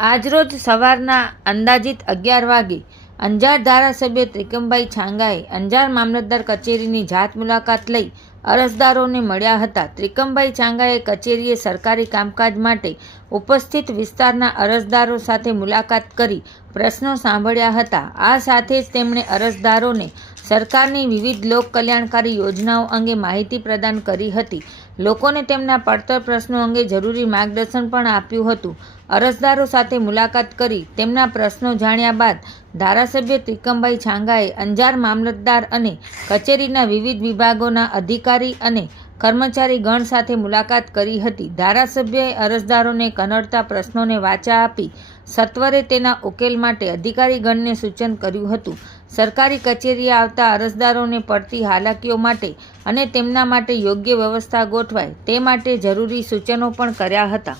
આજરોજ સવારના અંદાજિત 11 વાગે અંજાર ધારાસભ્ય ત્રિકમભાઈ છાંગાએ અંજાર મામલતદાર કચેરીની જાત મુલાકાત લઈ અરજદારોને મળ્યા હતા. ત્રિકમભાઈ છાંગાએ કચેરીએ સરકારી કામકાજ માટે ઉપસ્થિત વિસ્તારના અરજદારો સાથે મુલાકાત કરી પ્રશ્નો સાંભળ્યા હતા. આ સાથે જ તેમણે અરજદારોને સરકારની વિવિધ લોક કલ્યાણકારી યોજનાઓ અંગે માહિતી પ્રદાન કરી હતી. લોકોને તેમના પડતર પ્રશ્નો અંગે જરૂરી માર્ગદર્શન પણ આપ્યું હતું. અરજદારો સાથે મુલાકાત કરી તેમના પ્રશ્નો જાણ્યા બાદ ધારાસભ્ય ત્રિકમભાઈ છાંગાએ અંજાર મામલતદાર અને કચેરીના વિવિધ વિભાગોના અધિકારી અને કર્મચારી ગણ સાથે મુલાકાત કરી હતી. ધારાસભ્યએ અરજદારોને કનડતા પ્રશ્નોને વાચા આપી સત્વરે તેના ઉકેલ માટે અધિકારીગણને સૂચન કર્યું હતું. સરકારી કચેરીએ આવતા અરજદારોને પડતી હાલાકીઓ માટે અને તેમના માટે યોગ્ય વ્યવસ્થા ગોઠવાય તે માટે જરૂરી સૂચનો પણ કર્યા હતા.